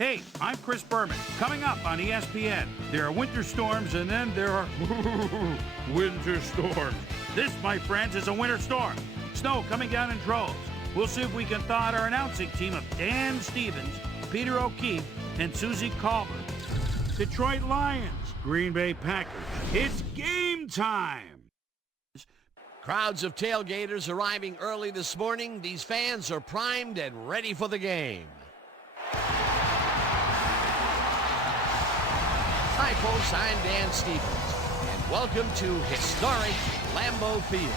Hey, I'm Chris Berman. Coming up on ESPN, there are winter storms and then there are winter storms. This, my friends, is a winter storm. Snow coming down in droves. We'll see if we can thaw out our announcing team of Dan Stevens, Peter O'Keefe, and Susie Colbert. Detroit Lions, Green Bay Packers. It's game time! Crowds of tailgaters arriving early this morning. These fans are primed and ready for the game. Hi, folks. I'm Dan Stevens, and welcome to historic Lambeau Field.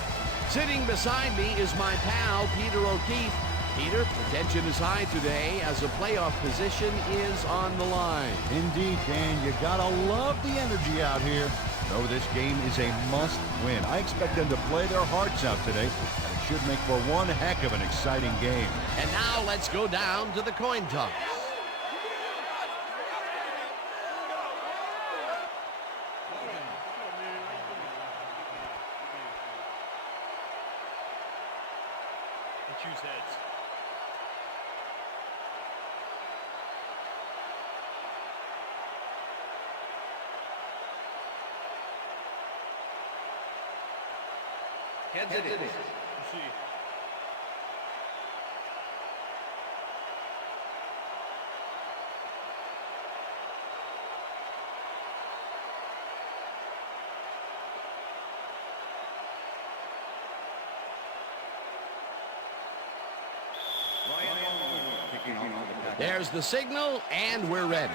Sitting beside me is my pal, Peter O'Keefe. Peter, the tension is high today as a playoff position is on the line. Indeed, Dan. You gotta love the energy out here. Though this game is a must-win. I expect them to play their hearts out today, and it should make for one heck of an exciting game. And now let's go down to the coin toss. Choose heads. Heads it is. There's the signal, and we're ready.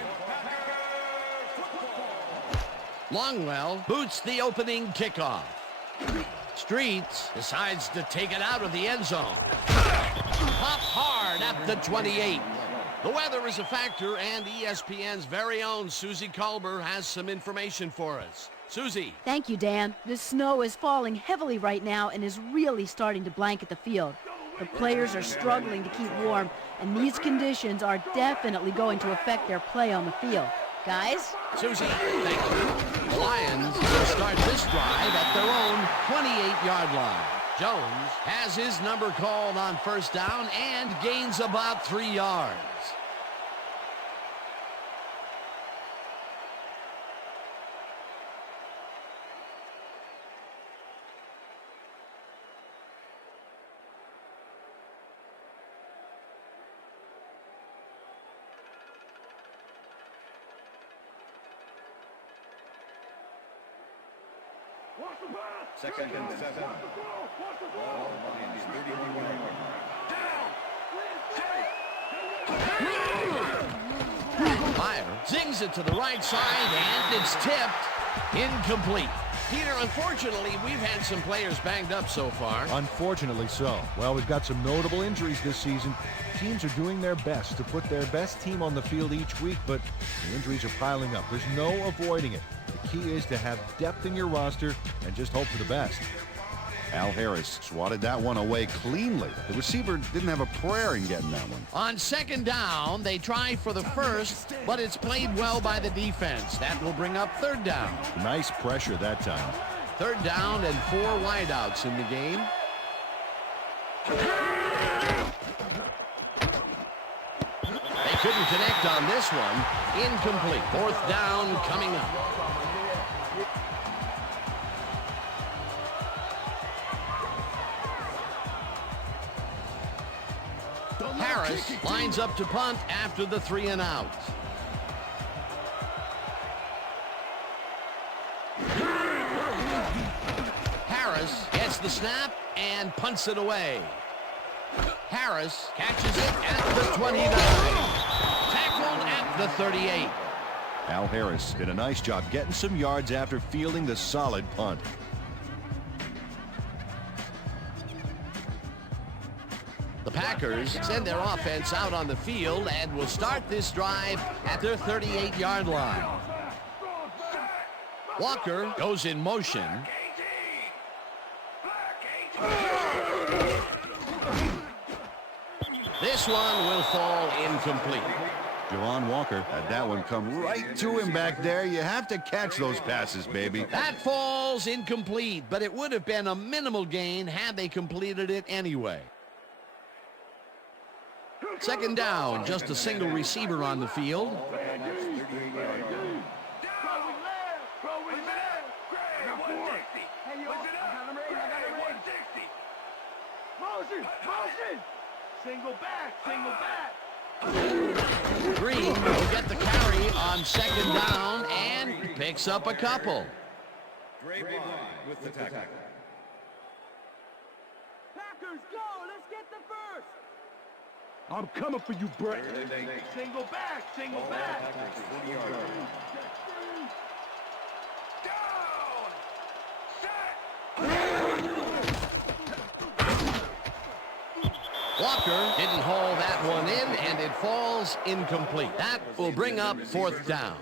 Longwell boots the opening kickoff. Streets decides to take it out of the end zone. Pop hard at the 28. The weather is a factor, and ESPN's very own Susie Colbert has some information for us. Susie. Thank you, Dan. The snow is falling heavily right now and is really starting to blanket the field. The players are struggling to keep warm, and these conditions are definitely going to affect their play on the field. Guys? Susie, thank you. The Lions will start this drive at their own 28-yard line. Jones has his number called on first down and gains about 3 yards. Second and 7. Ball line is 31 yards. Meyer zings it to the right side, and it's tipped. Incomplete. Peter, unfortunately, we've had some players banged up so far. Unfortunately so. Well, we've got some notable injuries this season. Teams are doing their best to put their best team on the field each week, but the injuries are piling up. There's no avoiding it. The key is to have depth in your roster and just hope for the best. Al Harris swatted that one away cleanly. The receiver didn't have a prayer in getting that one. On second down, they try for the first, but it's played well by the defense. That will bring up third down. Nice pressure that time. Third down and 4 wideouts in the game. They couldn't connect on this one. Incomplete. Fourth down coming up. Harris lines up to punt after the 3 and out. Harris gets the snap and punts it away. Harris catches it at the 29. Tackled at the 38. Al Harris did a nice job getting some yards after fielding the solid punt. The Packers send their offense out on the field and will start this drive at their 38-yard line. Walker goes in motion. This one will fall incomplete. Javon Walker had that one come right to him back there. You have to catch those passes, baby. That falls incomplete, but it would have been a minimal gain had they completed it anyway. Second down, just a single receiver on the field. Single back, single back. Green will get the carry on second down and picks up a couple. Dre Bly with the tackle. Packers, go! Let's get the first! I'm coming for you, Brett. Single back, single back. 20 yards. Walker didn't haul that one in, and it falls incomplete. That will bring up fourth down.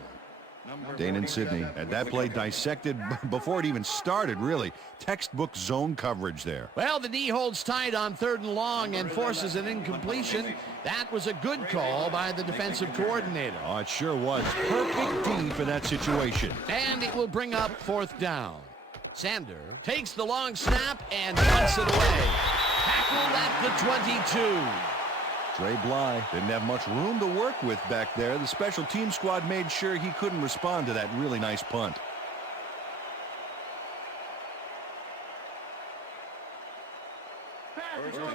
Dane and Sidney had that play dissected before it even started, really. Textbook zone coverage there. Well, the D holds tight on third and long and forces an incompletion. That was a good call by the defensive coordinator. Oh, it sure was. Perfect D for that situation. And it will bring up fourth down. Sander takes the long snap and punts it away. Tackled at the 22. Dre Bly didn't have much room to work with back there. The special team squad made sure he couldn't respond to that really nice punt.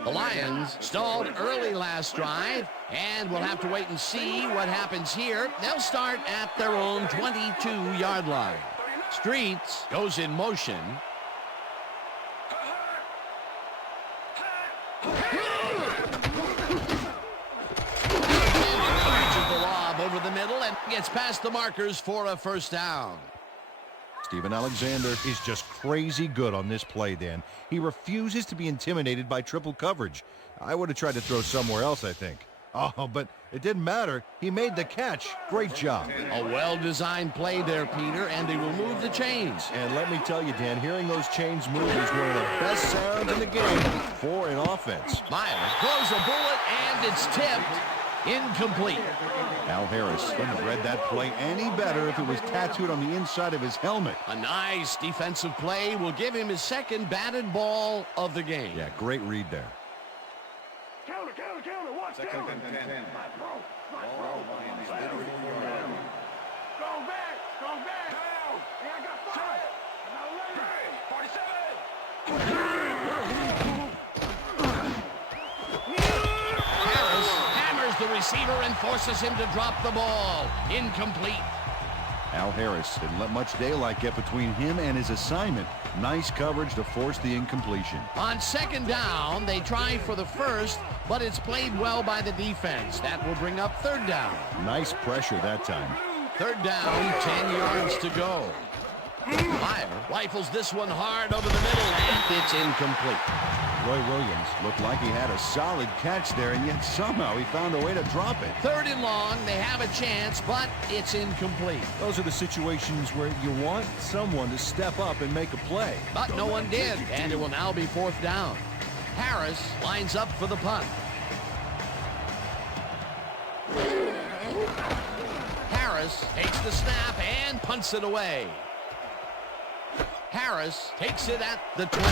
The Lions stalled early last drive, and we'll have to wait and see what happens here. They'll start at their own 22-yard line. Streets goes in motion. Over the middle and gets past the markers for a first down. Steven Alexander is just crazy good on this play, Dan. He refuses to be intimidated by triple coverage. I would have tried to throw somewhere else, I think. Oh, but it didn't matter. He made the catch. Great job. A well-designed play there, Peter, and they will move the chains. And let me tell you, Dan, hearing those chains move is one of the best sounds in the game for an offense. Meyer throws a bullet, and it's tipped. Incomplete. Al Harris couldn't have read that play any better if it was tattooed on the inside of his helmet. A nice defensive play will give him his second batted ball of the game. Yeah, great read there. Counter, counter, counter. Watch Second counter. and 10. Ball Lions 34 yards. Strong back, strong back. Hey, I got 5. I'm not ready. 47. The receiver and forces him to drop the ball. Incomplete. Al Harris didn't let much daylight get between him and his assignment. Nice coverage to force the incompletion. On second down, they try for the first, but it's played well by the defense. That will bring up third down. Nice pressure that time. Third down, 10 yards to go. Meyer rifles this one hard over the middle, and it's incomplete. Roy Williams Looked like he had a solid catch there, and yet somehow he found a way to drop it. Third and long, they have a chance, but it's incomplete. Those are the situations where you want someone to step up and make a play. But no one did, and it will now be fourth down. Harris lines up for the punt. Harris takes the snap and punts it away. Harris takes it at the 22.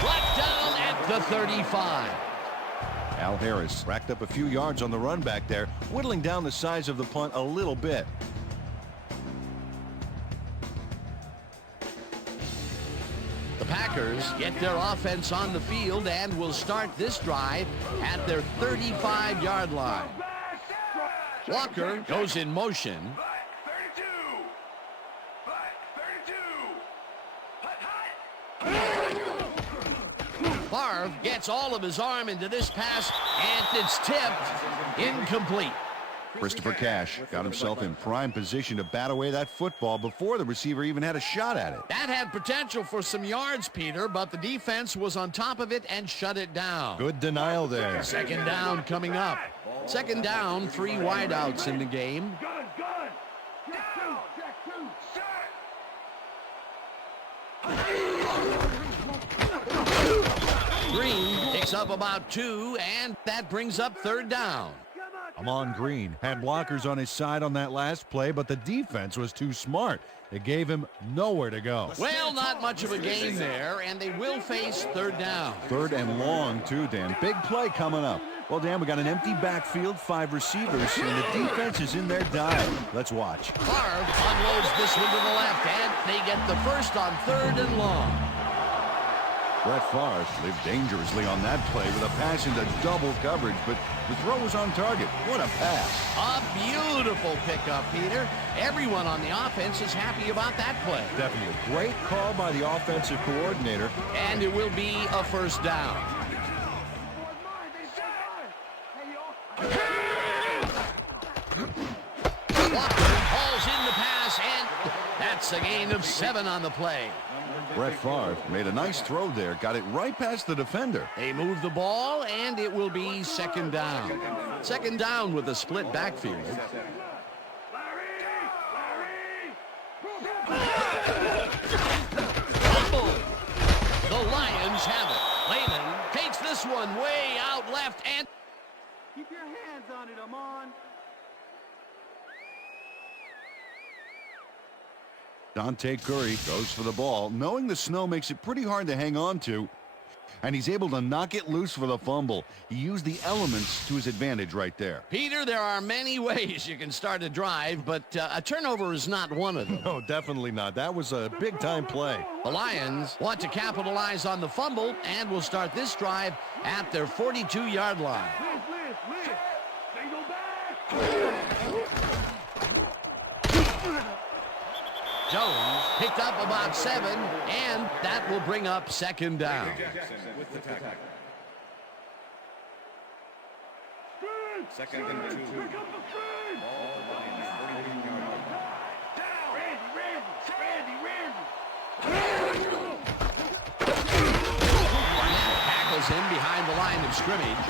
Brought down at the 35. Al Harris racked up a few yards on the run back there, whittling down the size of the punt a little bit. The Packers get their offense on the field and will start this drive at their 35-yard line. Walker goes in motion. Favre gets all of his arm into this pass, and it's tipped incomplete. Christopher Cash got himself in prime position to bat away that football before the receiver even had a shot at it. That had potential for some yards, Peter, but the defense was on top of it and shut it down. Good denial there. Second down coming up. Second down, 3 wideouts in the game. Gun, gun. Check two. Green picks up about 2, and that brings up third down. Come on, Amon Green had blockers on his side on that last play, but the defense was too smart. It gave him nowhere to go. Well, not much of a gain there, and they will face third down. Third and long, too, Dan. Big play coming up. Well, Dan, we got an empty backfield, 5 receivers, and the defense is in their dive. Let's watch. Favre unloads this one to the left, and they get the first on third and long. Brett Favre lived dangerously on that play with a pass into double coverage, but the throw was on target. What a pass. A beautiful pickup, Peter. Everyone on the offense is happy about that play. Definitely a great call by the offensive coordinator. And it will be a first down. Walker hauls in the pass, and that's a gain of 7 on the play. Brett Favre made a nice throw there, got it right past the defender. They move the ball, and it will be second down. Second down with a split backfield. Fumble. The Lions have it. Lehman takes this one way out left, and Keep your hands on it, Amon. Dante Curry goes for the ball, knowing the snow makes it pretty hard to hang on to, and he's able to knock it loose for the fumble. He used the elements to his advantage right there. Peter, there are many ways you can start a drive, but a turnover is not one of them. No, definitely not. That was a big-time play. The Lions want to capitalize on the fumble and will start this drive at their 42-yard line. Liz, single back. Jones picked up about 7, and that will bring up second down. Second and 2. Pick up the speed. Barnett tackles him behind the line of scrimmage.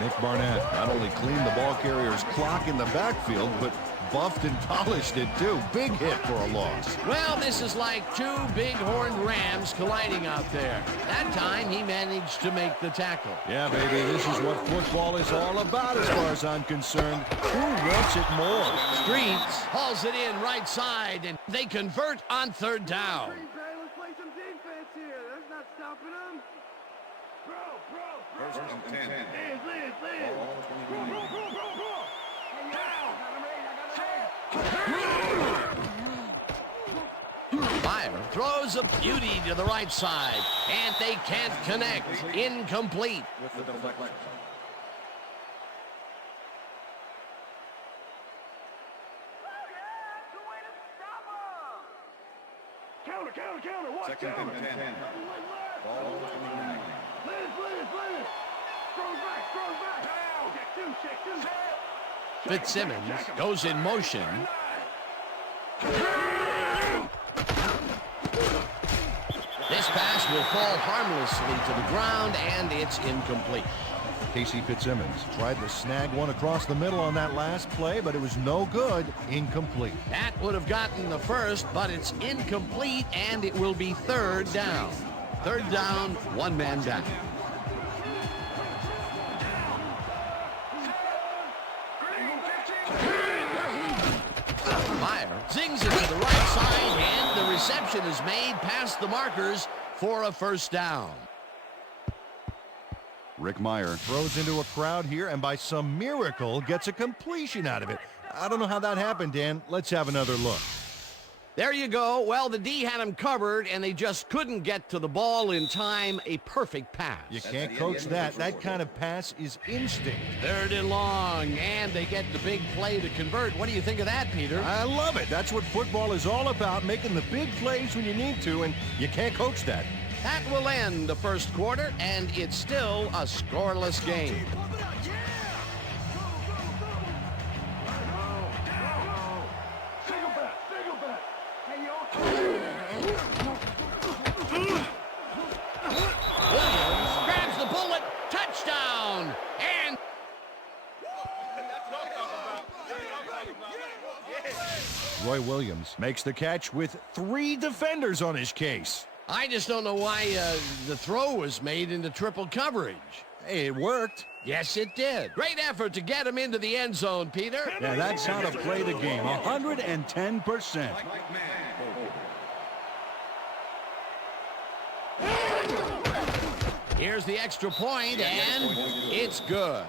Nick Barnett Not only cleaned the ball carrier's clock in the backfield, but buffed and polished it too. Big hit for a loss. Well, this is like 2 big-horned rams colliding out there. That time, he managed to make the tackle. Yeah, baby, this is what football is all about as far as I'm concerned. Who wants it more? Streets hauls it in right side, and they convert on third down. Let's play some defense here. That's not stopping them. First and 10. Liz. Fire throws a beauty to the right side, and they can't connect. Incomplete. Counter. Watch Second and 10. Ball 29. Liz. Strong back. Check two. Fitzsimmons goes in motion. This pass will fall harmlessly to the ground, and it's incomplete. Casey Fitzsimmons tried to snag one across the middle on that last play, but it was no good. Incomplete. That would have gotten the first, but it's incomplete, and it will be third down. Third down, 1 man down. Meyer zings it to the right side, and the reception is made past the markers for a first down. Rick Meyer Throws into a crowd here, and by some miracle gets a completion out of it. I don't know how that happened, Dan. Let's have another look. There you go. Well, the D had him covered, and they just couldn't get to the ball in time. A perfect pass. You can't coach that. That kind of pass is instinct. Third and long, and they get the big play to convert. What do you think of that, Peter? I love it. That's what football is all about, making the big plays when you need to, and you can't coach that. That will end the first quarter, and it's still a scoreless game. Single back. Hey, Williams grabs the bullet, touchdown, and Roy Williams makes the catch with 3 defenders on his case. I just don't know why the throw was made into triple coverage. Hey, it worked. Yes, it did. Great effort to get him into the end zone, Peter. Yeah, that's how to play the game. 110%. Here's the extra point, and it's good.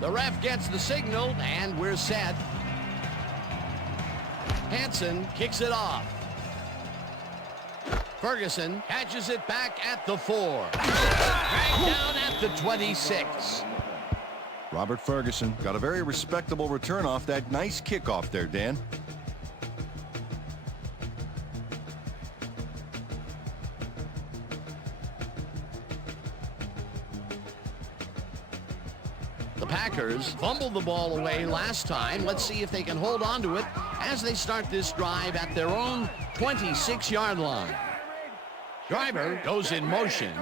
The ref gets the signal, and we're set. Hansen kicks it off. Ferguson catches it back at the 4. Dragged down at the 26. Robert Ferguson got a very respectable return off that nice kickoff there, Dan. The Packers fumbled the ball away last time. Let's see if they can hold on to it as they start this drive at their own 26-yard line. Driver goes in motion.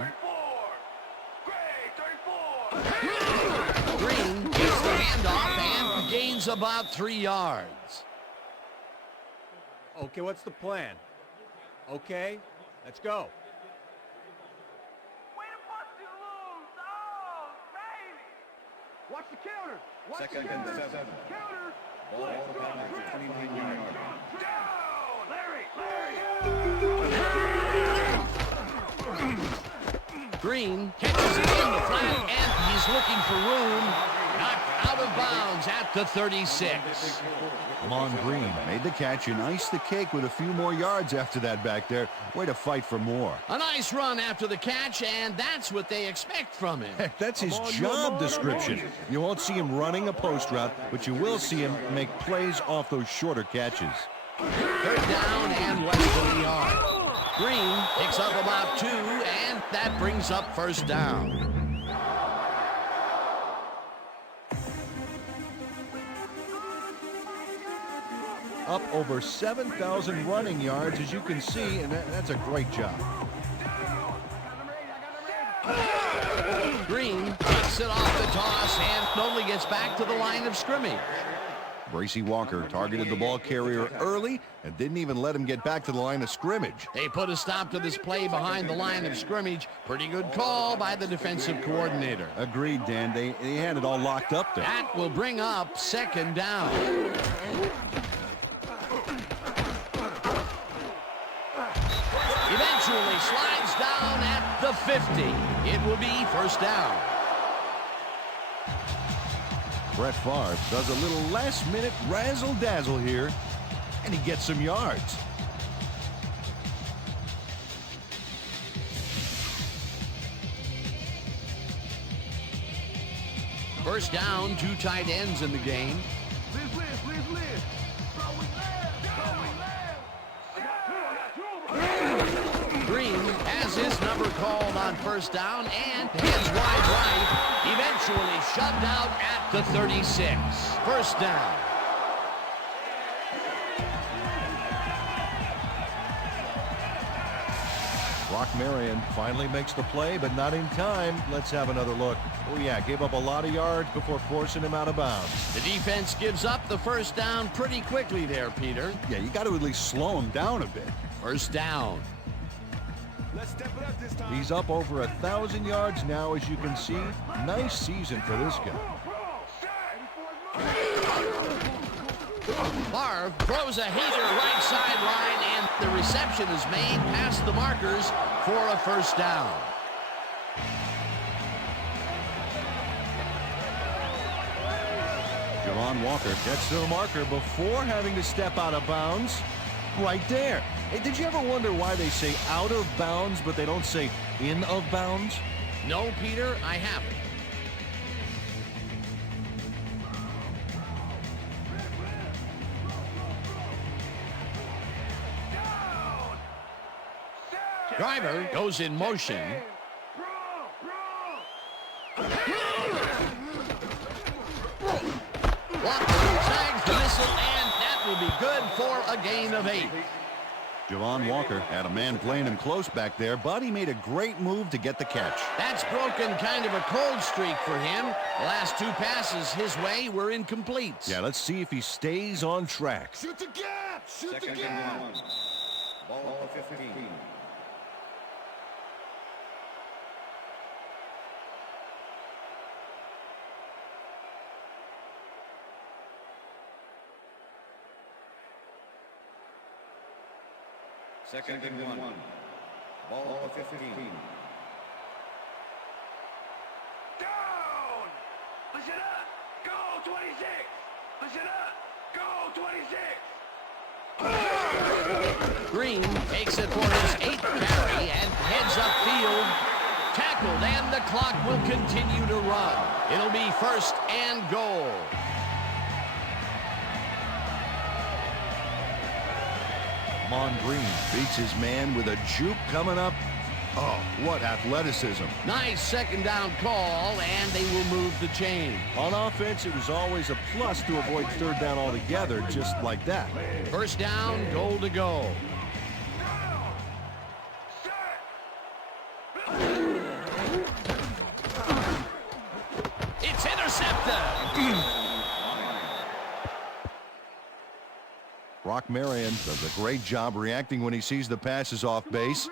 Green gets the handoff and gains about 3 yards. Okay, what's the plan? Okay, let's go. Way to bust you loose. Oh, baby. Watch the counter. Watch Second the and counter. 7. Counter. Ball on the ground at the 29-yard line. Down. Larry. Green catches it in the flat, and he's looking for room. Knocked out of bounds at the 36. Lamont Green made the catch and iced the cake with a few more yards after that back there. Way to fight for more. A nice run after the catch, and that's what they expect from him. Heck, that's his job description. You won't see him running a post route, but you will see him make plays off those shorter catches. 3rd down and less than a yard. Green picks up about 2, and that brings up 1st down. Up over 7,000 running yards, as you can see, and that's a great job. Green takes it off the toss and only gets back to the line of scrimmage. Bracy Walker targeted the ball carrier early and didn't even let him get back to the line of scrimmage. They put a stop to this play behind the line of scrimmage. Pretty good call by the defensive coordinator. Agreed, Dan. They had it all locked up there. That will bring up 2nd down. Eventually slides down at the 50. It will be 1st down. Brett Favre does a little last-minute razzle-dazzle here, and he gets some yards. First down, 2 tight ends in the game. Green has his number called on 1st down and heads wide right. Eventually shoved out at the 36. 1st down. Brock Marion finally makes the play, but not in time. Let's have another look. Oh, yeah, gave up a lot of yards before forcing him out of bounds. The defense gives up the 1st down pretty quickly there, Peter. Yeah, you got to at least slow him down a bit. 1st down. Let's step it up this time. He's up over 1,000 yards now, as you can see. Nice season for this guy. Favre throws a heater right sideline, and the reception is made past the markers for a 1st down. Javon Walker gets to the marker before having to step out of bounds. Right there. Hey, did you ever wonder why they say out of bounds, but they don't say in of bounds? No, Peter, I haven't. Driver goes in motion. Walker tags the missile, and that will be good for a gain of 8. Javon Walker had a man playing him close back there, but he made a great move to get the catch. That's broken kind of a cold streak for him. The last 2 passes his way were incomplete. Yeah, let's see if he stays on track. Shoot the gap! Shoot Second the gap! and 1. Ball 15. Second and 1. Ball 15. Down! Push it up! Go 26! Push it up! Go 26! Green takes it for his 8th carry and heads upfield. Tackled, and the clock will continue to run. It'll be 1st and goal. Mon Green beats his man with a juke coming up. Oh, what athleticism. Nice 2nd down call, and they will move the chain. On offense, it was always a plus to avoid 3rd down altogether, just like that. 1st down, goal to go. It's intercepted. Brock Marion does a great job reacting when he sees the passes off base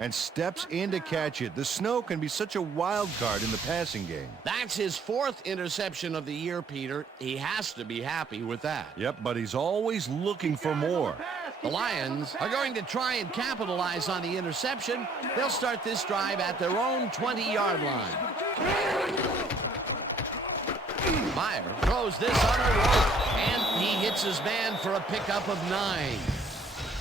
and steps in to catch it. The snow can be such a wild card in the passing game. That's his 4th interception of the year, Peter. He has to be happy with that. Yep, but he's always looking for more. The Lions are going to try and capitalize on the interception. They'll start this drive at their own 20-yard line. Meyer throws this on a rope, and he hits his man for a pickup of 9.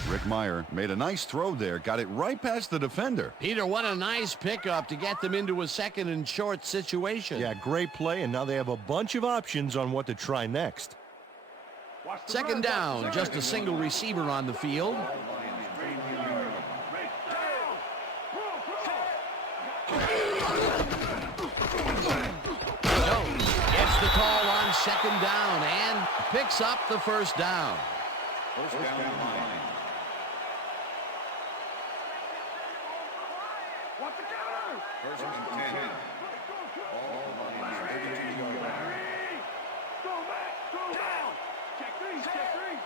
Rick Meyer made a nice throw there, got it right past the defender. Peter, what a nice pickup to get them into a 2nd and short situation. Yeah, great play, and now they have a bunch of options on what to try next. 2nd down, just a single receiver on the field. Jones gets the call on 2nd down and picks up the 1st down. 1st down line. What's the counter? 1st and 10. Ball line is 32-yard line. Go back! Go down! Check 3! Check 3!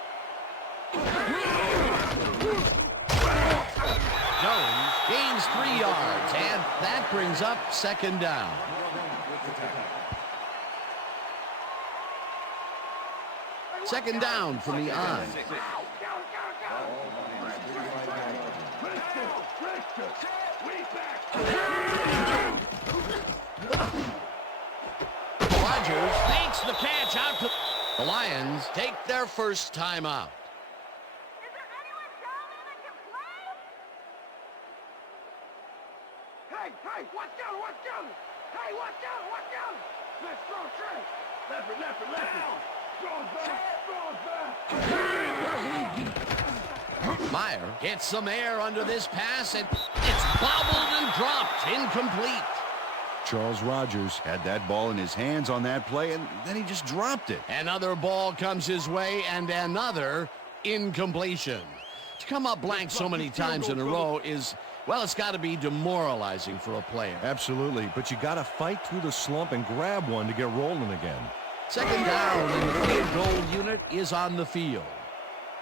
Jones gains 3 yards, and that brings up 2nd down. Second down from the on. Rodgers makes the catch out to the Lions. Take their 1st time out. Hey, watch out, watch out! Hey, watch out, watch out! Let's throw Trey! Left it, left it, left it! Goes back, Meyer gets some air under this pass, and it's bobbled and dropped, incomplete. Charles Rodgers had that ball in his hands on that play, and then he just dropped it. Another ball comes his way, and another incompletion. To come up blank so many times in a row is, well, it's got to be demoralizing for a player. Absolutely, but you got to fight through the slump and grab one to get rolling again. 2nd down, and the field goal unit is on the field.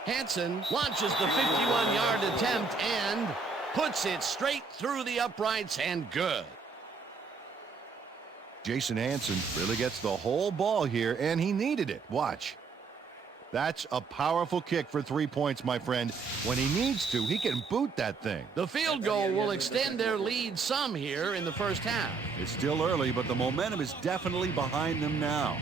Hansen launches the 51-yard attempt and puts it straight through the uprights, and good. Jason Hansen really gets the whole ball here, and he needed it. Watch. That's a powerful kick for 3 points, my friend. When he needs to, he can boot that thing. The field goal will extend their lead some here in the 1st half. It's still early, but the momentum is definitely behind them now.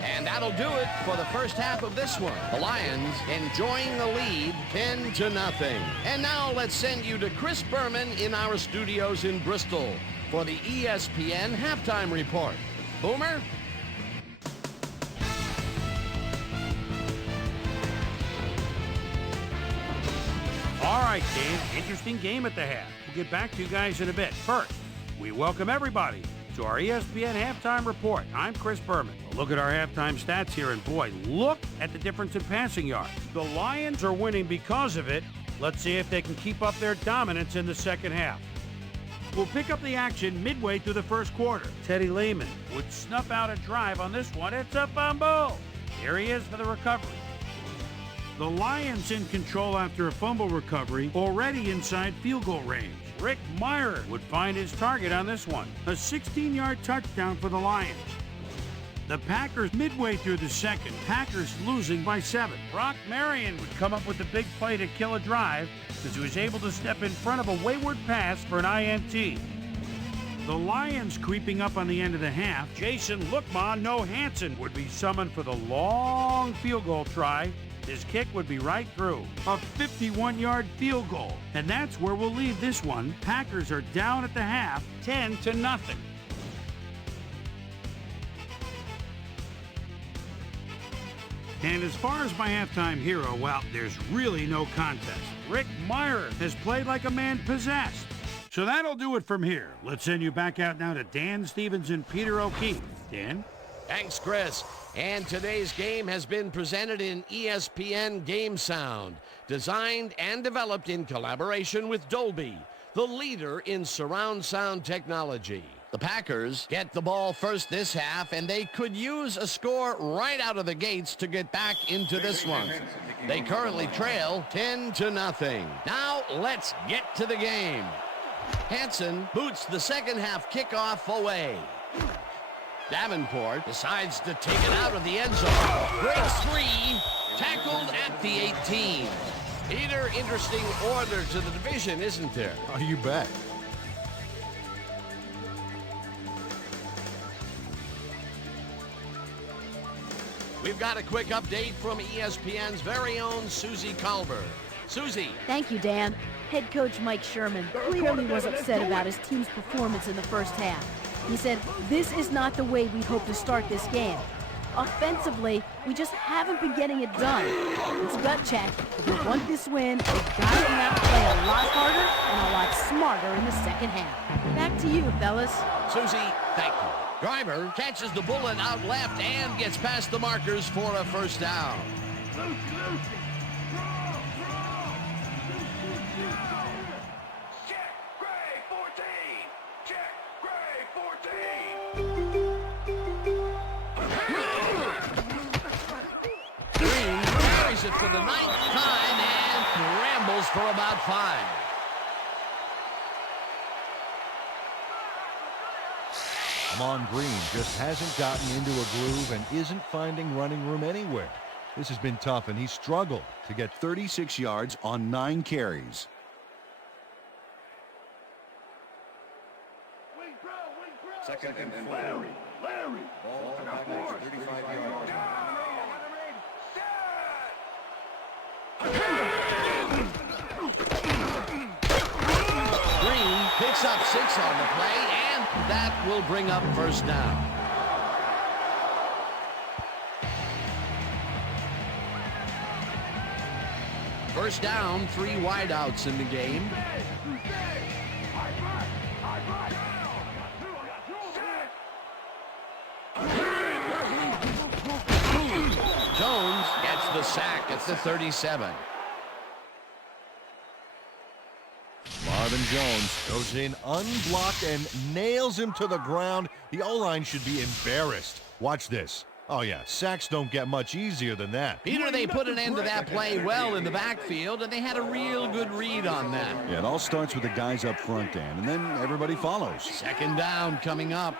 And that'll do it for the 1st half of this one. The Lions enjoying the lead 10-0. And now let's send you to Chris Berman in our studios in Bristol for the ESPN Halftime Report. Boomer? All right, Dave. Interesting game at the half. We'll get back to you guys in a bit. First, we welcome everybody to our ESPN Halftime Report. I'm Chris Berman. We'll look at our halftime stats here, and boy, look at the difference in passing yards. The Lions are winning because of it, Let's see if they can keep up their dominance in the second half. We'll pick up the action midway through the first quarter. Teddy Lehman would snuff out a drive on this one. It's a fumble. Here he is for the recovery. The Lions in control after a fumble recovery, already inside field goal range. Rick Meyer would find his target on this one. A 16-yard touchdown for the Lions. The Packers midway through the second. Packers losing by 7. Brock Marion would come up with the big play to kill a drive as he was able to step in front of a wayward pass for an INT. The Lions creeping up on the end of the half. Jason Lookman, no Hansen, would be summoned for the long field goal try. His kick would be right through. A 51-yard field goal. And that's where we'll leave this one. Packers are down at the half, 10-0. And as far as my halftime hero, well, there's really no contest. Rick Meyer has played like a man possessed. So that'll do it from here. Let's send you back out now to Dan Stevens and Peter O'Keefe. Dan? Thanks, Chris. And today's game has been presented in ESPN Game Sound, designed and developed in collaboration with Dolby, the leader in surround sound technology. The Packers get the ball first this half, and they could use a score right out of the gates to get back into this one. They currently trail 10-0. Now let's get to the game. Hansen boots the second half kickoff away. Davenport decides to take it out of the end zone. Breaks free, tackled at the 18. Peter, interesting order to the division, isn't there? Oh, you bet. We've got a quick update from ESPN's very own Susie Colbert. Susie. Thank you, Dan. Head coach Mike Sherman clearly was upset about his team's performance in the first half. He said, "This is not the way we hope to start this game. Offensively, we just haven't been getting it done. It's a gut check. If we want this win, we've got to now play a lot harder and a lot smarter in the second half." Back to you, fellas. Susie, thank you. Driver catches the bullet out left and gets past the markers for a first down. Check, Gray 14. Check, Gray 14. Green carries it for the 9th time and rambles for about 5. Ahman Green just hasn't gotten into a groove and isn't finding running room anywhere. This has been tough, and he's struggled To get 36 yards on 9 carries. Second and 4. Larry. Ball to Packers 35-yard line. Green picks up 6 on the play, and that will bring up first down. First down, 3 wideouts in the game. Jones gets the sack at the 37. Marvin Jones goes in unblocked and nails him to the ground. The O-line should be embarrassed. Watch this. Oh, yeah, sacks don't get much easier than that. Peter, they put an end to that play well in the backfield, and they had a real good read on that. Yeah, it all starts with the guys up front, Dan, and then everybody follows. Second down coming up.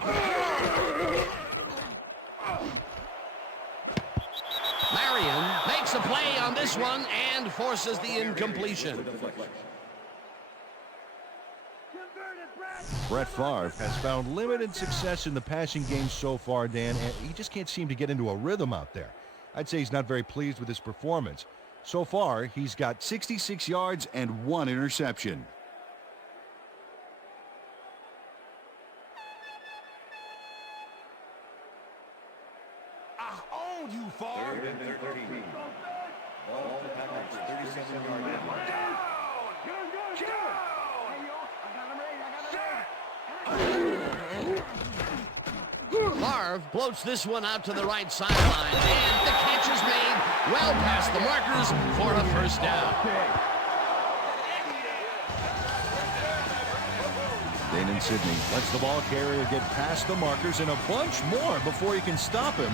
Marion makes a play on this one and forces the incompletion. Brett Favre has found limited success in the passing game so far, Dan, and he just can't seem to get into a rhythm out there. I'd say he's not very pleased with his performance. So far, he's got 66 yards and 1 interception. I own you, Favre. Third and 13. Ball to Packers 37-yard line. Favre floats this one out to the right sideline, and the catch is made well past the markers for a first down. Jaden Sidney lets the ball carrier get past the markers and a bunch more before you can stop him.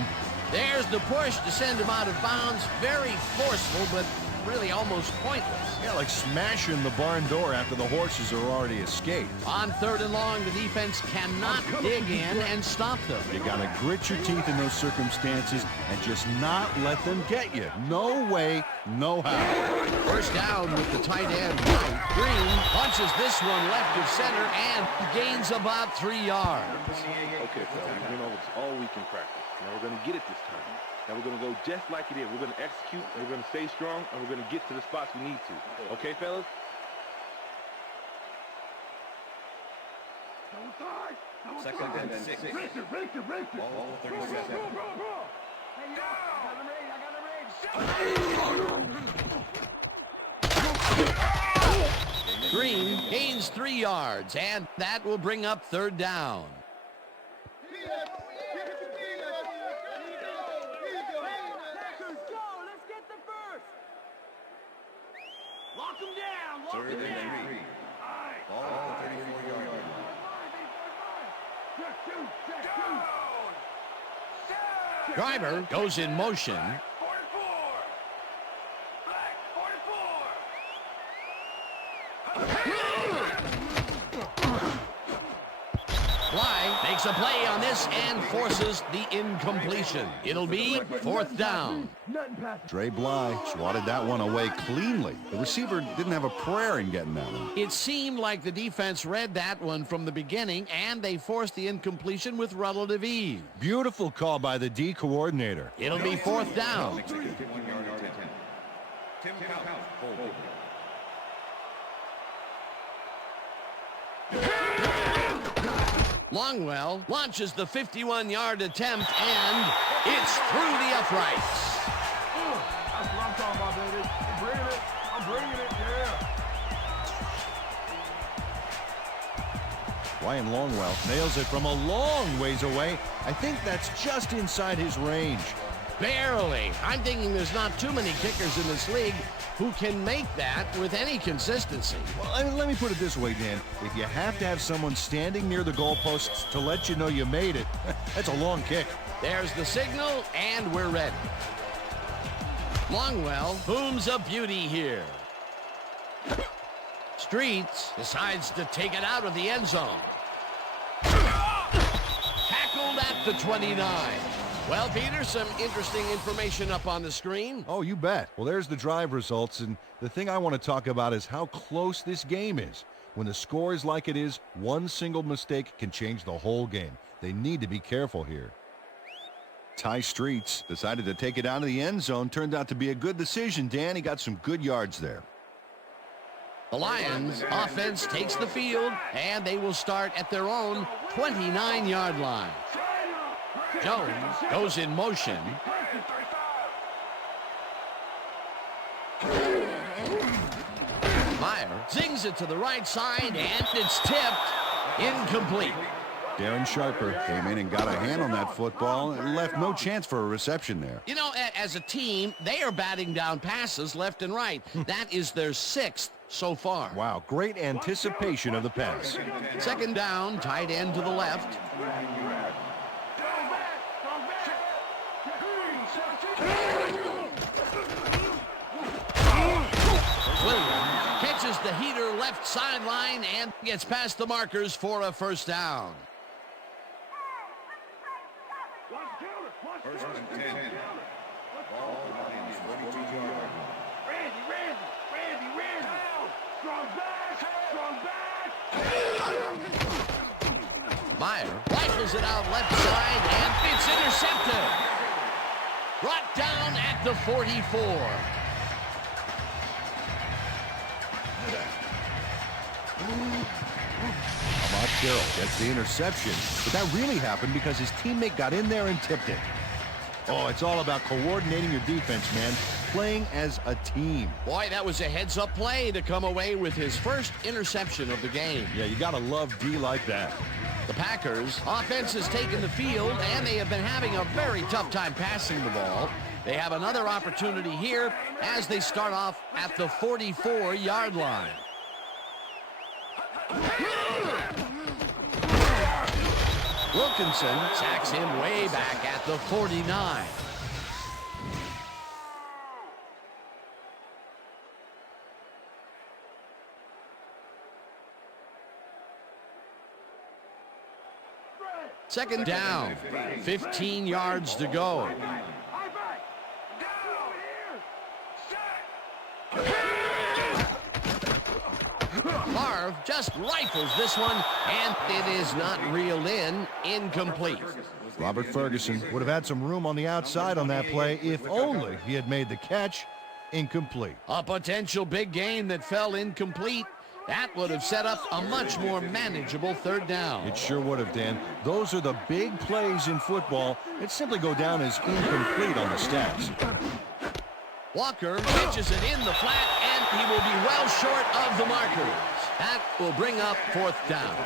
There's the push to send him out of bounds. Very forceful, but really almost pointless. Yeah, like smashing the barn door after the horses are already escaped. On 3rd and long, the defense cannot dig in and stop them. You got to grit your teeth in those circumstances and just not let them get you. No way, no how. First down with the tight end, Mike Green. Punches this one left of center and gains about 3 yards. Okay, you know, it's all we can practice. Now we're going to get it this time. Now we're going to go just like it is. We're going to execute, and we're going to stay strong, and we're going to get to the spots we need to. Okay, fellas? Second and 6. Victor. Ball 37. Green gains 3 yards, and that will bring up 3rd down. Lock him down. Third and 3. Ball 34-yard line. Driver goes in motion. 44. Black 44. Fly makes a play on this and forces the incompletion. It'll be 4th down. Dre Bly swatted that one away cleanly. The receiver didn't have a prayer in getting that one. It seemed like the defense read that one from the beginning, and they forced the incompletion with relative ease. Beautiful call by the D coordinator. It'll be 4th down. 1 yard attempt. Tim Count. Hold. Longwell launches the 51-yard attempt, and it's through the uprights. That's what I'm talking about, baby. I'm bringing it, yeah. Ryan Longwell nails it from a long ways away. I think that's just inside his range. Barely. I'm thinking there's not too many kickers in this league who can make that with any consistency. Well, let me put it this way, Dan. If you have to have someone standing near the goalposts to let you know you made it, that's a long kick. There's the signal, and we're ready. Longwell booms a beauty here. Streets decides to take it out of the end zone. Tackled at the 29. Well, Peter, some interesting information up on the screen. Oh, you bet. Well, there's the drive results, and the thing I want to talk about is how close this game is. When the score is like it is, one single mistake can change the whole game. They need to be careful here. Ty Streets decided to take it out of the end zone. Turned out to be a good decision, Dan. He got some good yards there. The Lions offense takes the field, and they will start at their own 29-yard line. Jones goes in motion. Meyer zings it to the right side, and it's tipped. Incomplete. Darren Sharper came in and got a hand on that football and left no chance for a reception there. You know, as a team, they are batting down passes left and right. That is their 6th so far. Wow, great anticipation of the pass. 2nd down, tight end to the left. Williams catches the heater left sideline and gets past the markers for a 1st down. First and 10. Ball Lions 42-yard line. Randy. Strong back. Meyer rifles it out left side, and it's intercepted. Brought down at the 44. Ahmad Carroll gets the interception, but that really happened because his teammate got in there and tipped it. Oh, it's all about coordinating your defense, man. Playing as a team. Boy, that was a heads-up play to come away with his first interception of the game. Yeah, you gotta love D like that. The Packers offense has taken the field, and they have been having a very tough time passing the ball. They have another opportunity here as they start off at the 44-yard line. Wilkinson sacks him way back at the 49. Second down, 15 yards to go. Favre just rifles this one, and it is not reeled in. Incomplete. Robert Ferguson would have had some room on the outside on that play if only he had made the catch. Incomplete. A potential big gain that fell incomplete. That would have set up a much more manageable third down. It sure would have, Dan. Those are the big plays in football that simply go down as incomplete on the stats. Walker pitches it in the flat, and he will be well short of the markers. That will bring up fourth down.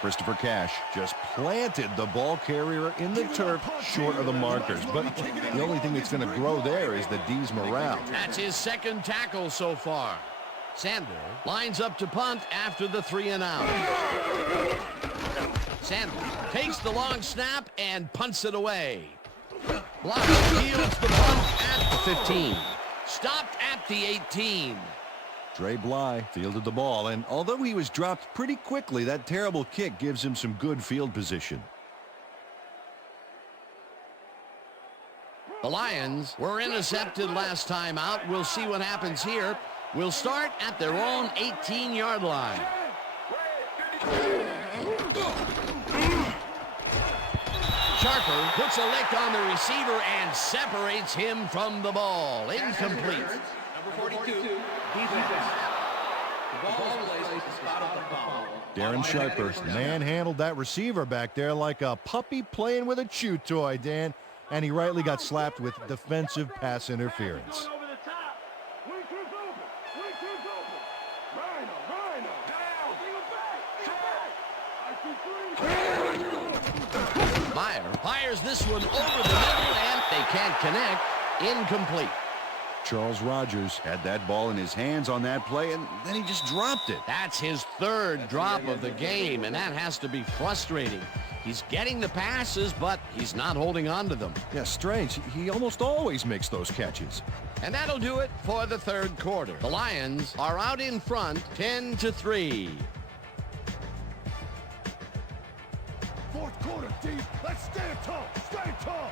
Christopher Cash just planted the ball carrier in the turf short of the markers. But the only thing that's going to grow there is the D's morale. That's his second tackle so far. Sander lines up to punt after the 3 and out. Sander takes the long snap and punts it away. Block fields the punt at the 15. Stopped at the 18. Dre Bly fielded the ball, and although he was dropped pretty quickly, that terrible kick gives him some good field position. The Lions were intercepted last time out. We'll see what happens here. We'll start at their own 18-yard line. Sharper puts a lick on the receiver and separates him from the ball. Incomplete. Number 42, defense. The ball placed at the spot of the foul. Darren Sharper manhandled that receiver back there like a puppy playing with a chew toy, Dan. And he rightly got slapped with defensive pass interference. Meyer fires this one over the middle, and they can't connect. Incomplete. Charles Rogers had that ball in his hands on that play, and then he just dropped it. That's his third drop of the game, and that has to be frustrating. He's getting the passes, but he's not holding on to them. Yeah, strange. He almost always makes those catches. And that'll do it for the third quarter. The Lions are out in front, 10-3. Fourth quarter, deep. Let's stand tall. Stay tall.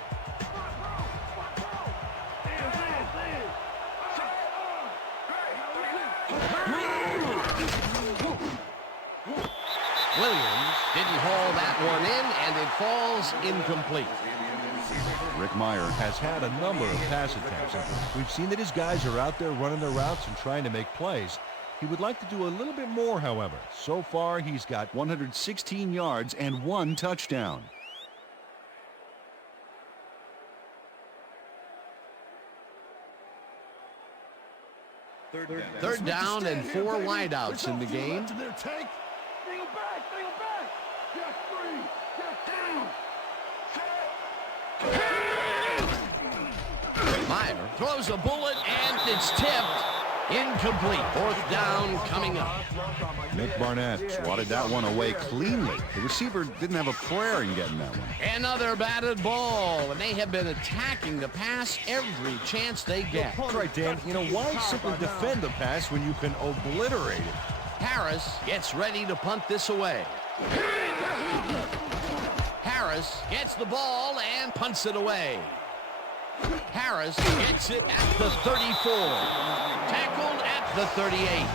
Williams didn't haul that one in, and it falls incomplete. Rick Meyer has had a number of pass attempts. We've seen that his guys are out there running their routes and trying to make plays. He would like to do a little bit more, however. So far, he's got 116 yards and 1 touchdown. Third down and 4 wideouts in the game. Meyer throws a bullet, and it's tipped. Incomplete. Fourth down coming up. Nick Barnett Swatted that one away cleanly. The receiver didn't have a prayer in getting that one. Another batted ball, and they have been attacking the pass every chance they get. That's right, Dan. You know, why simply defend the pass when you can obliterate it? Harris gets ready to punt this away. Harris gets the ball and punts it away. Harris gets it at the 34. Tackled at the 38.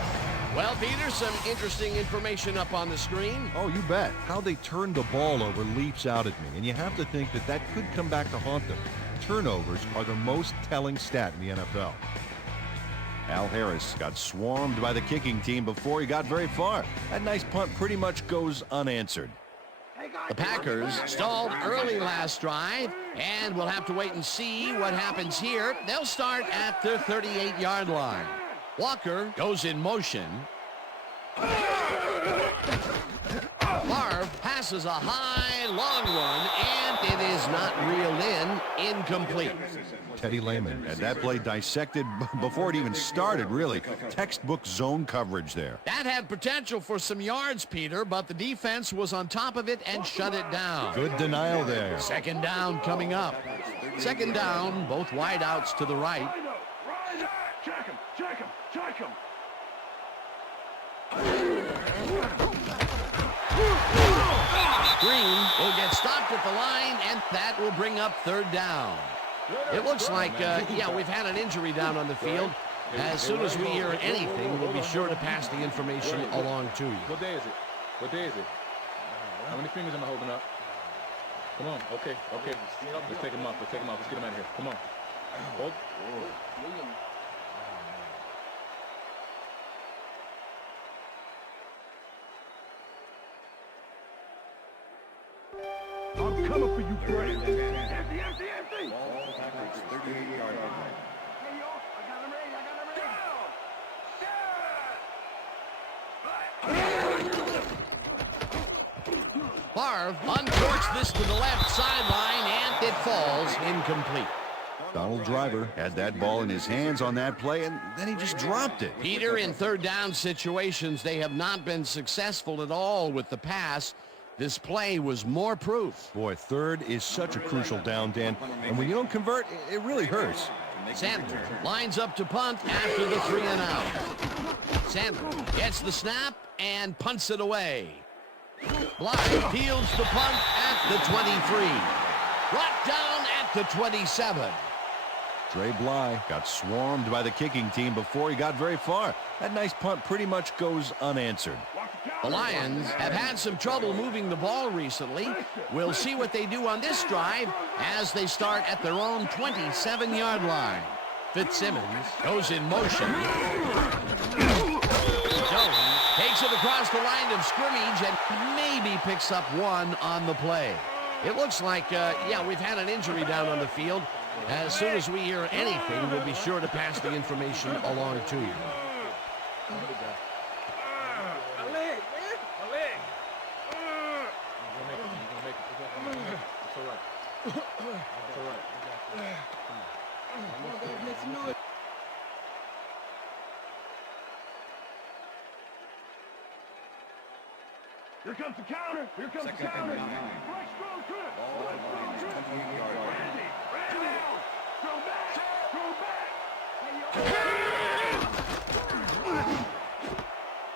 Well, Peter, some interesting information up on the screen. Oh, you bet. How they turned the ball over leaps out at me, and you have to think that that could come back to haunt them. Turnovers are the most telling stat in the NFL. Al Harris got swarmed by the kicking team before he got very far. That nice punt pretty much goes unanswered. The Packers stalled early last drive, and we'll have to wait and see what happens here. They'll start at their 38-yard line. Walker goes in motion. Favre passes a high long one, and it is not reeled in. Incomplete. Teddy Lehman. And that play dissected before it even started, really. Textbook zone coverage there. That had potential for some yards, Peter, but the defense was on top of it and shut it down. Good denial there. Second down coming up. Second down, both wideouts to the right. Check him, check him, check him. Green will get stopped at the line, and that will bring up third down. It looks like, yeah, we've had an injury down on the field. As soon as we hear anything, we'll be sure to pass the information along to you. What day is it? What day is it? How many fingers am I holding up? Come on. Okay. Let's take him off. Let's get him out of here. Come on. Hold. I'm coming for you, Brady. Empty. Ball 38-yard line. Hey, y'all. I got him ready. Favre uncorks this to the left sideline, and it falls incomplete. Donald Driver had that ball in his hands on that play, and then he just dropped it. Peter, in third down situations, they have not been successful at all with the pass. This play was more proof. Boy, third is such a crucial down, Dan. And when you don't convert, it really hurts. Sandler lines up to punt after the 3 and out. Sandler gets the snap and punts it away. Blythe fields the punt at the 23. Brought down at the 27. Dre Bly got swarmed by the kicking team before he got very far. That nice punt pretty much goes unanswered. The Lions have had some trouble moving the ball recently. We'll see what they do on this drive as they start at their own 27-yard line. Fitzsimmons goes in motion. Jones takes it across the line of scrimmage and maybe picks up one on the play. It looks like, yeah, we've had an injury down on the field. As soon as we hear anything, we'll be sure to pass the information along to you. Here comes the counter. Right strong trip. Randy. Go back.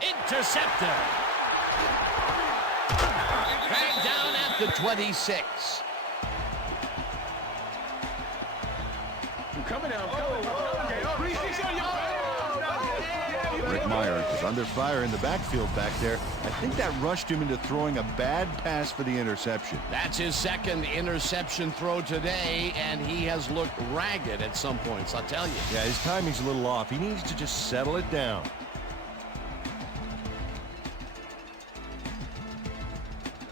Interceptor. Dragged down at the 26. Coming out. Rick Meyer is under fire in the backfield back there. I think that rushed him into throwing a bad pass for the interception. That's his second interception throw today, and he has looked ragged at some points, I'll tell you. Yeah, his timing's a little off. He needs to just settle it down.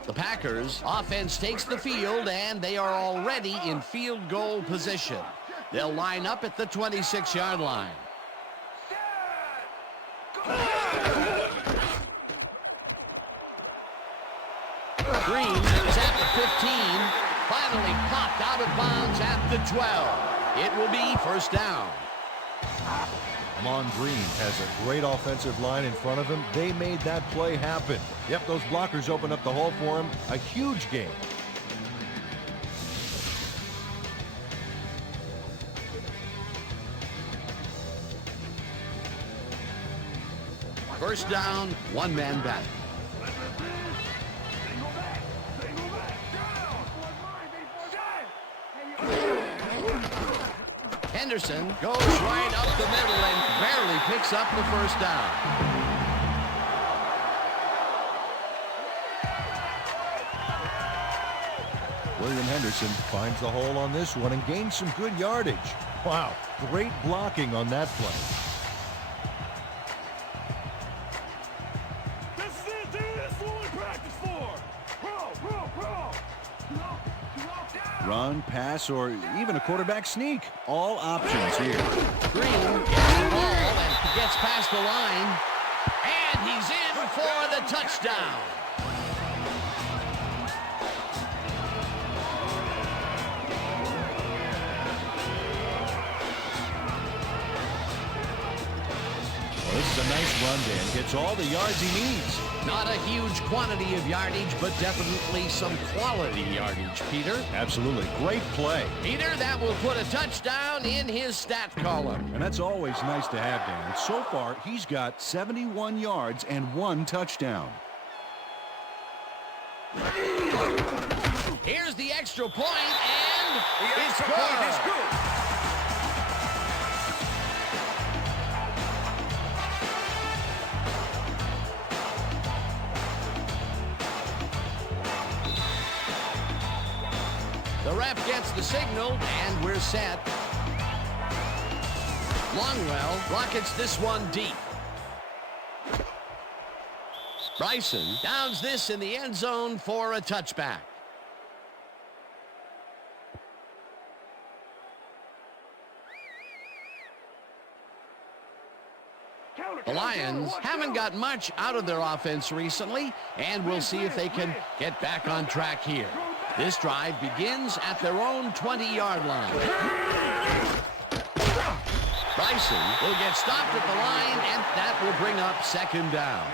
The Packers offense takes the field, and they are already in field goal position. They'll line up at the 26-yard line. Green is at the 15, finally popped out of bounds at the 12. It will be first down. Ahman Green has a great offensive line in front of him. They made that play happen. Yep, those blockers opened up the hole for him. A huge game. First down, one-man battle. Henderson goes right up the middle and barely picks up the first down. William Henderson finds the hole on this one and gains some good yardage. Wow, great blocking on that play. Run, pass, or even a quarterback sneak. All options here. Green gets the ball and gets past the line. And he's in for the touchdown. a nice run, Dan. Gets all the yards he needs. Not a huge quantity of yardage, but definitely some quality yardage, Peter. Absolutely. Great play. Peter, that will put a touchdown in his stat column. And that's always nice to have, Dan. So far, he's got 71 yards and 1 touchdown. Here's the extra point, and it's good. The ref gets the signal, and we're set. Longwell rockets this one deep. Bryson downs this in the end zone for a touchback. The Lions haven't got much out of their offense recently, and we'll see if they can get back on track here. This drive begins at their own 20-yard line. Bryson will get stopped at the line, and that will bring up second down.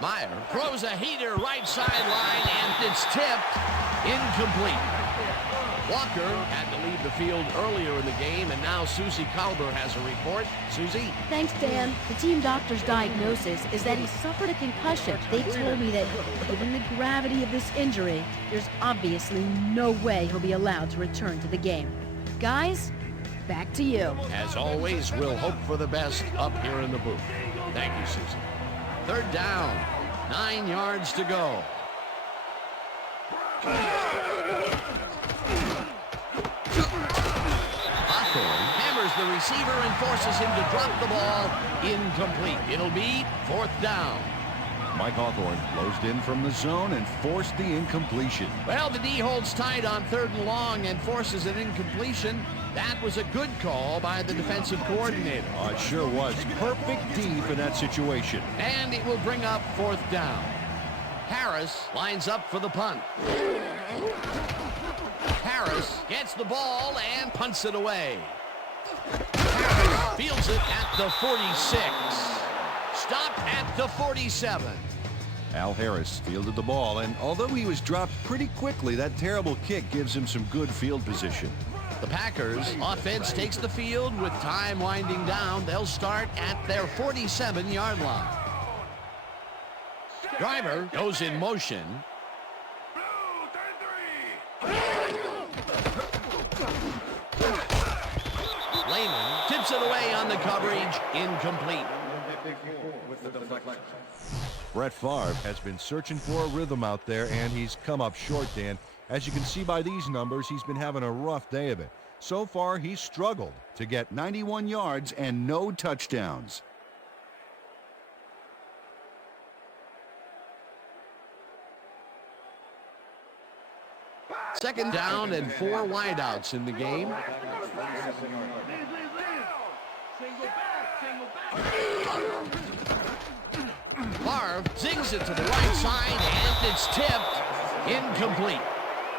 Meyer throws a heater right sideline, and it's tipped. Incomplete. Walker had to leave the field earlier in the game, and now Susie Kalber has a report. Susie? Thanks, Dan. The team doctor's diagnosis is that he suffered a concussion. They told me that given the gravity of this injury, there's obviously no way he'll be allowed to return to the game. Guys, back to you. As always, we'll hope for the best up here in the booth. Thank you, Susie. Third down, 9 yards to go. Hawthorne hammers the receiver and forces him to drop the ball. Incomplete. It'll be 4th down. Mike Hawthorne closed in from the zone and forced the incompletion. Well, the D holds tight on 3rd and long and forces an incompletion. That was a good call by the defensive coordinator. Oh, it sure was. Perfect D for that situation. And it will bring up 4th down. Harris lines up for the punt. Harris gets the ball and punts it away. Harris fields it at the 46. Stopped at the 47. Al Harris fielded the ball, and although he was dropped pretty quickly, that terrible kick gives him some good field position. The Packers offense takes the field with time winding down. They'll start at their 47-yard line. Driver goes in motion. Lehman tips it away on the coverage. Incomplete. Brett Favre has been searching for a rhythm out there, and he's come up short, Dan. As you can see by these numbers, he's been having a rough day of it. So far, he's struggled To get 91 yards and no touchdowns. Second down and 4 wideouts in the game. Favre zings it to the right side, and it's tipped. Incomplete.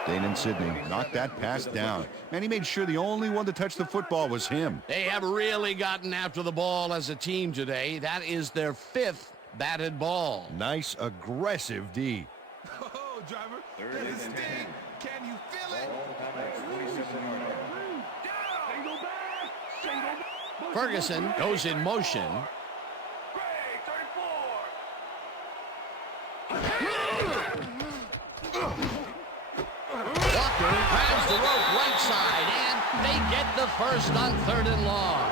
Danon Sidney knocked that pass down, and he made sure the only one to touch the football was him. They have really gotten after the ball as a team today. That is their 5th batted ball. Nice, aggressive D. Oh, driver. There's a sting. Can you feel it? Ferguson goes in motion. Walker grabs the rope right side, and they get the first on 3rd and long.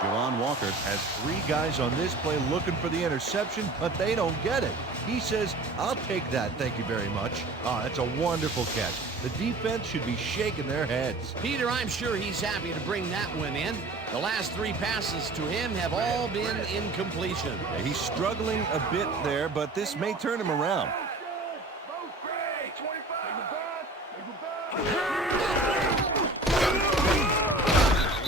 Javon Walker has 3 guys on this play looking for the interception, but they don't get it. He says, I'll take that, thank you very much. Oh, that's a wonderful catch. The defense should be shaking their heads. Peter, I'm sure he's happy to bring that one in. The last 3 passes to him have all been incompletion. He's struggling a bit there, but this may turn him around.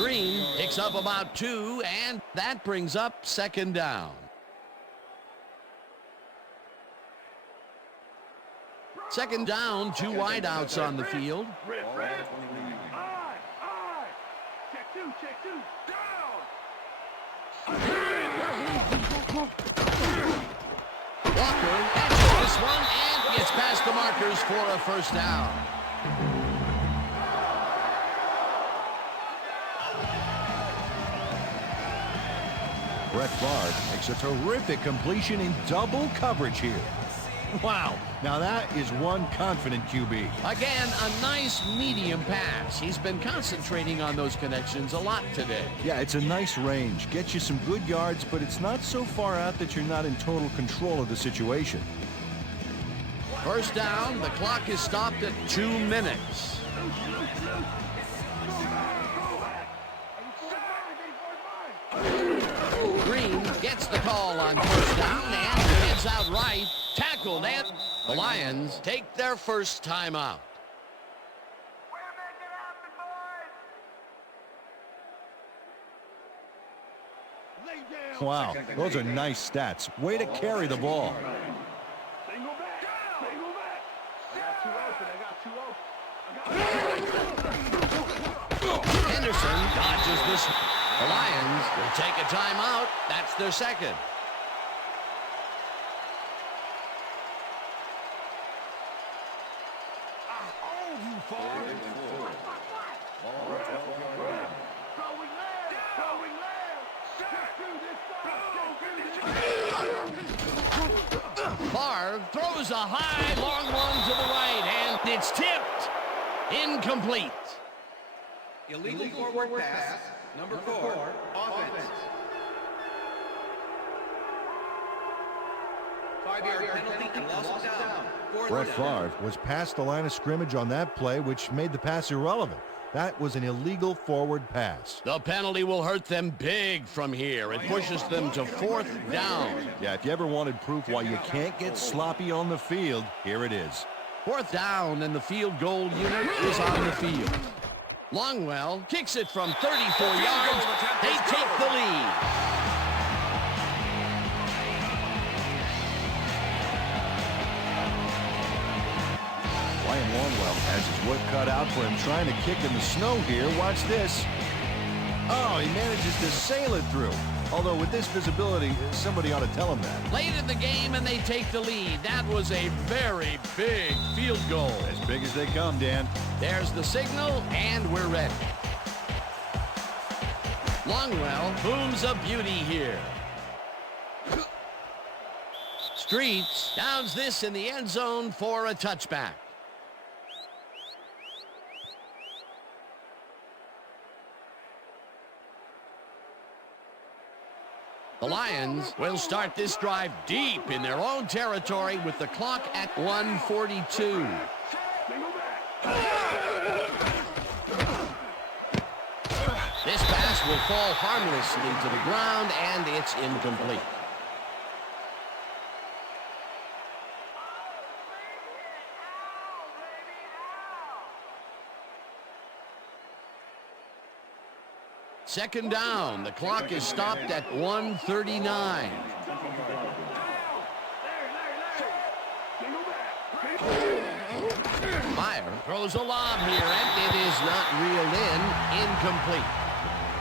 Green picks up about 2, and that brings up second down. Second down, 2 wideouts on the field. Check two, down! Walker catches this one and gets past the markers for a first down. Brett Favre makes a terrific completion in double coverage here. Wow, now that is one confident QB. Again, a nice medium pass. He's been concentrating on those connections a lot today. Yeah, it's a nice range. Gets you some good yards, but it's not so far out that you're not in total control of the situation. First down, the clock is stopped at 2 minutes. Green gets the call on first down and heads out right. Tackled, and the Lions take their first time out. Wow, those are nice stats. Way to carry the ball. Single back. I got two open. Henderson dodges this. The Lions will take a timeout. That's their second. Favre throws a high, long one to the right, and it's tipped. Incomplete. Illegal forward pass, number 4, offense. 5-yard penalty and loss of down. Brett Favre was past the line of scrimmage on that play, which made the pass irrelevant. That was an illegal forward pass. The penalty will hurt them big from here. It pushes them to 4th down. Yeah, if you ever wanted proof why you can't get sloppy on the field, here it is. 4th down, and the field goal unit is on the field. Longwell kicks it from 34 yards. They take the lead. Ryan Longwell has his work cut out for him trying to kick in the snow here. Watch this. Oh, he manages to sail it through. Although with this visibility, somebody ought to tell him that. Late in the game, and they take the lead. That was a very big field goal. As big as they come, Dan. There's the signal, and we're ready. Longwell booms a beauty here. Streets downs this in the end zone for a touchback. The Lions will start this drive deep in their own territory with the clock at 1:42. This pass will fall harmlessly to the ground, and it's incomplete. Second down. The clock is stopped at 1:39. Meyer throws a lob here, and it is not reeled in. Incomplete.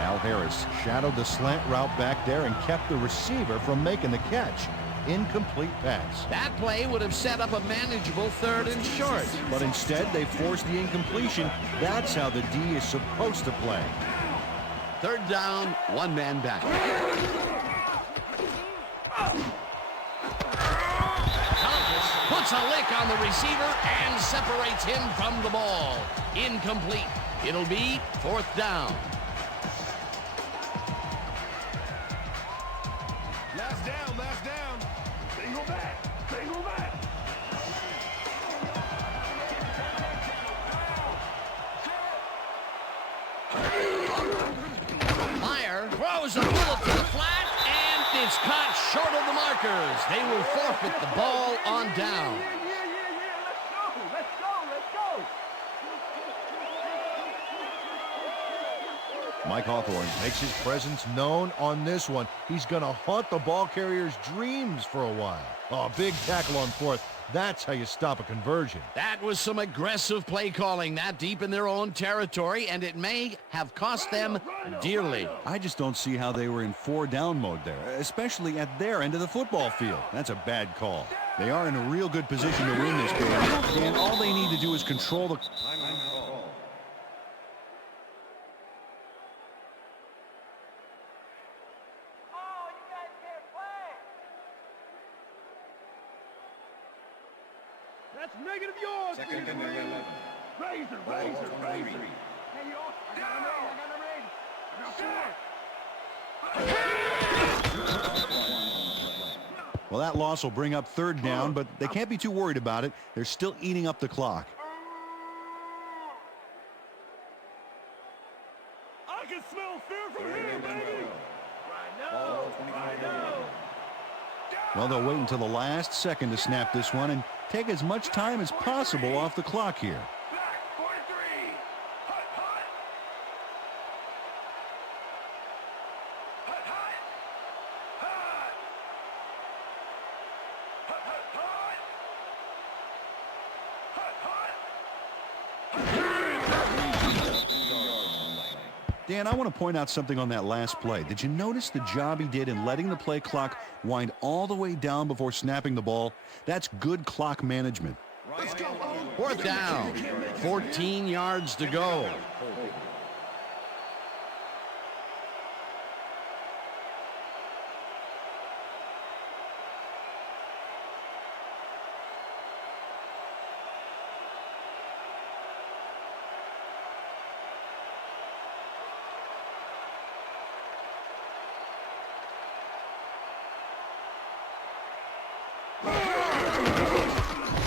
Al Harris shadowed the slant route back there and kept the receiver from making the catch. Incomplete pass. That play would have set up a manageable 3rd and short. But instead, they forced the incompletion. That's how the D is supposed to play. 3rd down, 1 man back. Thomas puts a lick on the receiver and separates him from the ball. Incomplete. It'll be 4th down. Last down. Single back. Meyer throws a bullet to the flat, and it's caught short of the markers. They will forfeit the ball on down. Let's go. Mike Hawthorne makes his presence known on this one. He's going to haunt the ball carrier's dreams for a while. Oh, big tackle on fourth. That's how you stop a conversion. That was some aggressive play calling that deep in their own territory, and it may have cost them dearly. I just don't see how they were in 4-down mode there, especially at their end of the football field. That's a bad call. They are in a real good position to win this game, and all they need to do is control the... That's negative yards. Second and 11. Razor. Hey, y'all. I got a raid. Well, that loss will bring up 3rd down, but they can't be too worried about it. They're still eating up the clock. I can smell fear from here, baby. Right now. Well, they'll wait until the last second to snap this one and take as much time as possible off the clock here. Back, 43. Hut. Dan, I want to point out something on that last play. Did you notice the job he did in letting the play clock wind all the way down before snapping the ball? That's good clock management. Let's go. 4th down. 14 yards to go.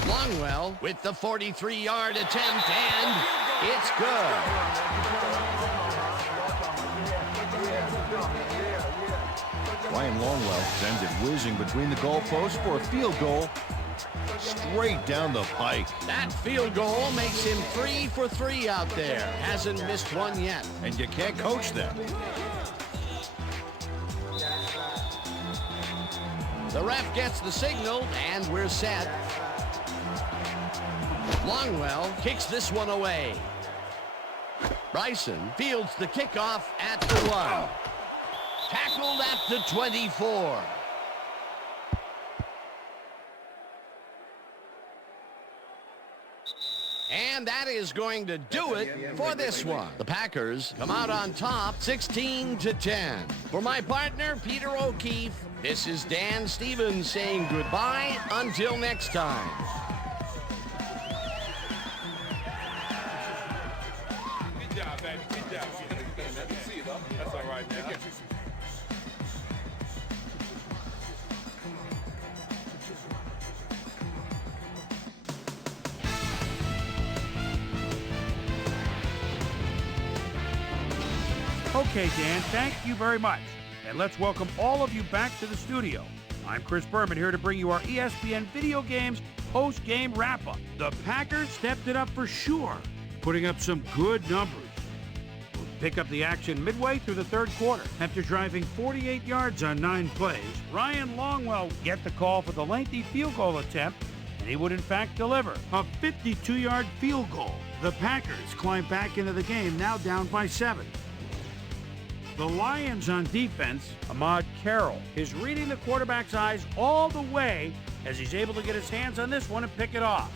Longwell with the 43-yard attempt, and it's good. Ryan Longwell sends it whizzing between the goalposts for a field goal straight down the pike. That field goal makes him 3 for 3 out there. Hasn't missed one yet. And you can't coach that. The ref gets the signal, and we're set. Longwell kicks this one away. Bryson fields the kickoff at the 1. Tackled at the 24. And that is going to do it for this one. The Packers come out on top 16-10. For my partner, Peter O'Keefe, this is Dan Stevens saying goodbye until next time. Good job, baby. Good job. See you, though. That's all right, man. Okay, Dan, thank you very much. And let's welcome all of you back to the studio. I'm Chris Berman here to bring you our ESPN Video Games post-game wrap-up. The Packers stepped it up for sure, putting up some good numbers. We'll pick up the action midway through the 3rd quarter. After driving 48 yards on 9 plays, Ryan Longwell would get the call for the lengthy field goal attempt, and he would in fact deliver a 52-yard field goal. The Packers climb back into the game, now down by 7. The Lions on defense, Ahmad Carroll, is reading the quarterback's eyes all the way as he's able to get his hands on this one and pick it off.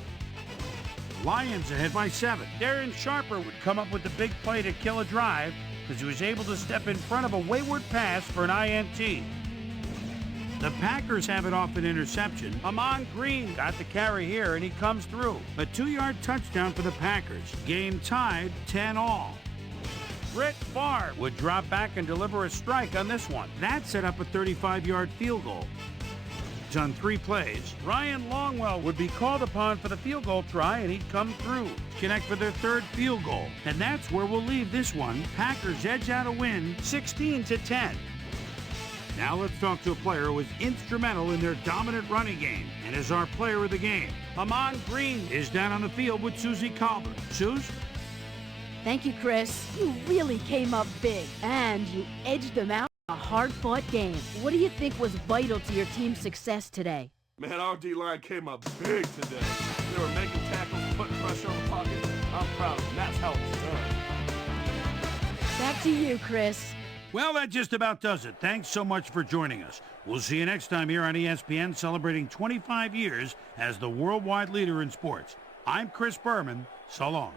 Lions ahead by 7. Darren Sharper would come up with the big play to kill a drive because he was able to step in front of a wayward pass for an INT. The Packers have it off an interception. Amon Green got the carry here, and he comes through. A 2-yard touchdown for the Packers. Game tied 10-all. Brett Favre would drop back and deliver a strike on this one. That set up a 35-yard field goal. On 3 plays, Ryan Longwell would be called upon for the field goal try, and he'd come through, connect for their 3rd field goal. And that's where we'll leave this one. Packers edge out a win, 16-10. Now let's talk to a player who was instrumental in their dominant running game and is our player of the game. Amon Green is down on the field with Susie Colbert. Suze? Thank you, Chris. You really came up big, and you edged them out in a hard-fought game. What do you think was vital to your team's success today? Man, our D-line came up big today. They were making tackles, putting pressure on the pocket. I'm proud of them. That's how it's done. Back to you, Chris. Well, that just about does it. Thanks so much for joining us. We'll see you next time here on ESPN, celebrating 25 years as the worldwide leader in sports. I'm Chris Berman. So long.